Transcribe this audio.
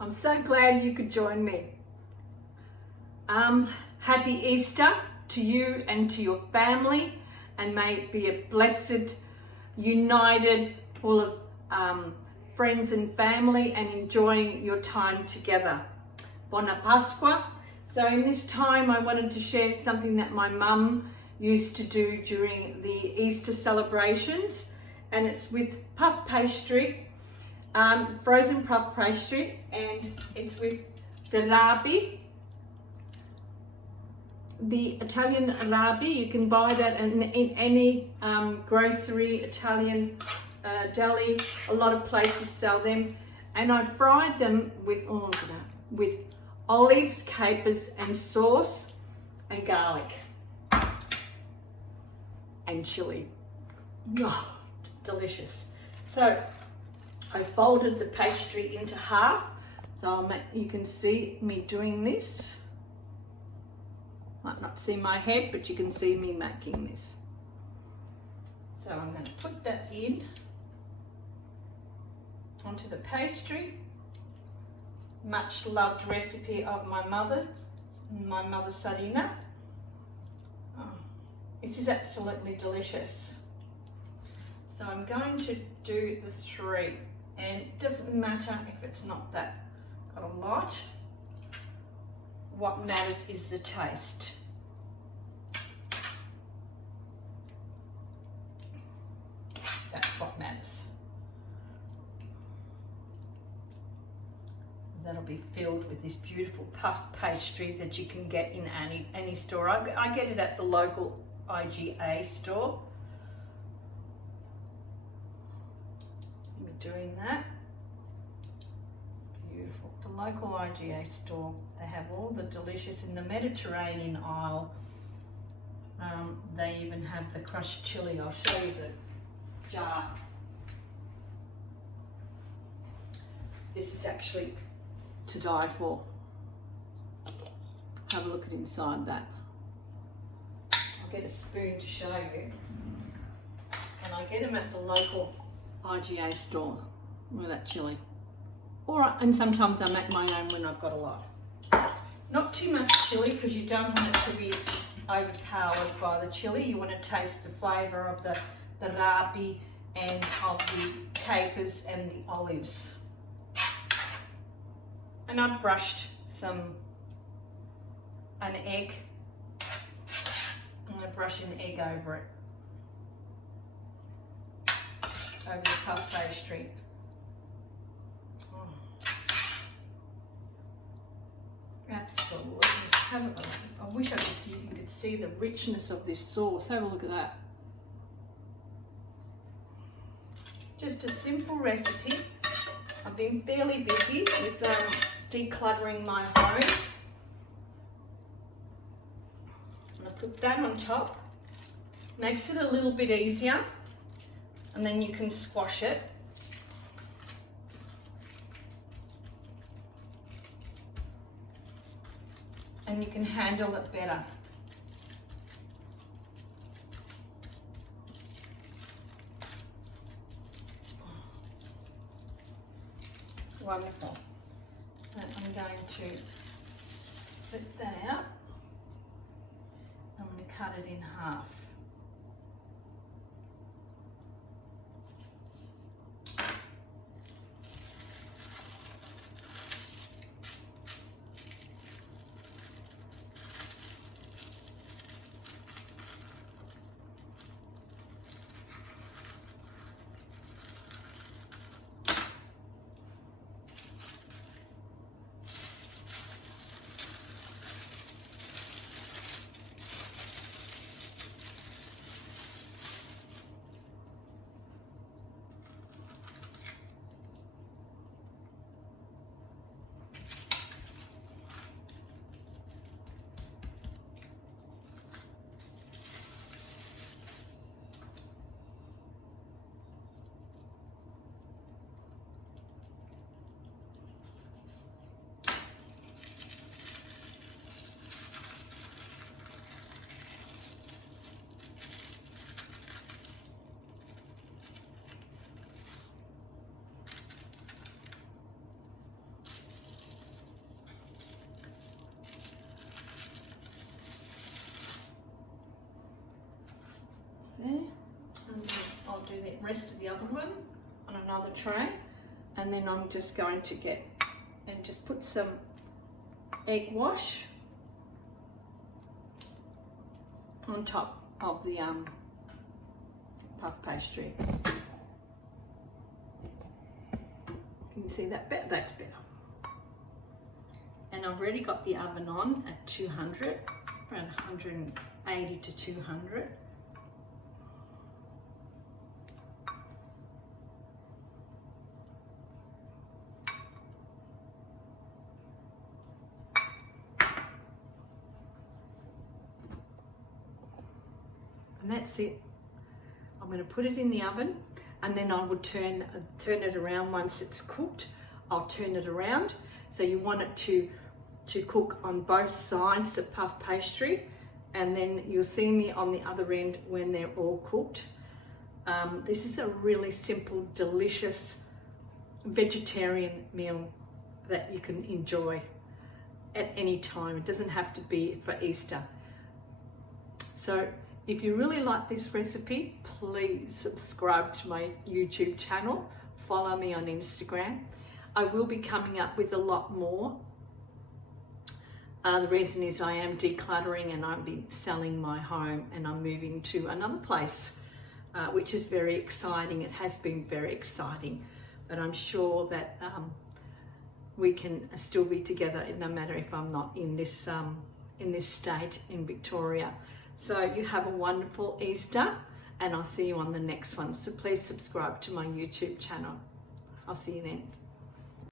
I'm so glad you could join me. Happy Easter to you and to your family, and may it be a blessed, united, full of friends and family, and enjoying your time together. Buona Pasqua. So in this time I wanted to share something that my mum used to do during the Easter celebrations, and it's with puff pastry, frozen puff pastry, and it's with the Rappi, the Italian Rappi. You can buy that in any grocery, Italian deli. A lot of places sell them, and I fried them with olives, capers and sauce and garlic and chilli. Oh, delicious. So I folded the pastry into half, so you can see me doing this. Might not see my head, but you can see me making this. So I'm going to put that in onto the pastry. Much loved recipe of my mother Sarina. Oh, this is absolutely delicious. So I'm going to do the 3, and it doesn't matter if it's not got a lot. What matters is the taste. That's what matters. That'll be filled with this beautiful puff pastry that you can get in any store. I get it at the local IGA store. We're doing that. Beautiful. The local IGA store, they have all the delicious in the Mediterranean aisle. They even have the crushed chilli. I'll show you the jar. This is actually to die for. Have a look at inside that. I'll get a spoon to show you. And I get them at the local IGA store with that chilli. And sometimes I make my own when I've got a lot. Not too much chilli, because you don't want it to be overpowered by the chilli. You want to taste the flavour of the Rappi and of the capers and the olives. And I've brushed an egg. I'm going to brush an egg over it, over the puff pastry. Oh. Absolutely. Have a look. I wish you could see the richness of this sauce. Have a look at that. Just a simple recipe. I've been fairly busy with decluttering my home. I'm going to put that on top. Makes it a little bit easier, and then you can squash it. And you can handle it better. Wonderful. And I'm going to put that out. I'm going to cut it in half. rest of the other one on another tray, and then I'm just going to get and just put some egg wash on top of the puff pastry. Can you see that bit? That's better. And I've already got the oven on at 200, around 180 to 200. And that's it. I'm going to put it in the oven, and then I will turn it around once it's cooked. I'll turn it around. So you want it to cook on both sides, the puff pastry, and then you'll see me on the other end when they're all cooked. This is a really simple, delicious vegetarian meal that you can enjoy at any time. It doesn't have to be for Easter. So if you really like this recipe, please subscribe to my YouTube channel. Follow me on Instagram. I will be coming up with a lot more. The reason is I am decluttering and I'll be selling my home, and I'm moving to another place, which is very exciting. It has been very exciting, but I'm sure that we can still be together no matter if I'm not in this state in Victoria. So you have a wonderful Easter, and I'll see you on the next one. So please subscribe to my YouTube channel. I'll see you then.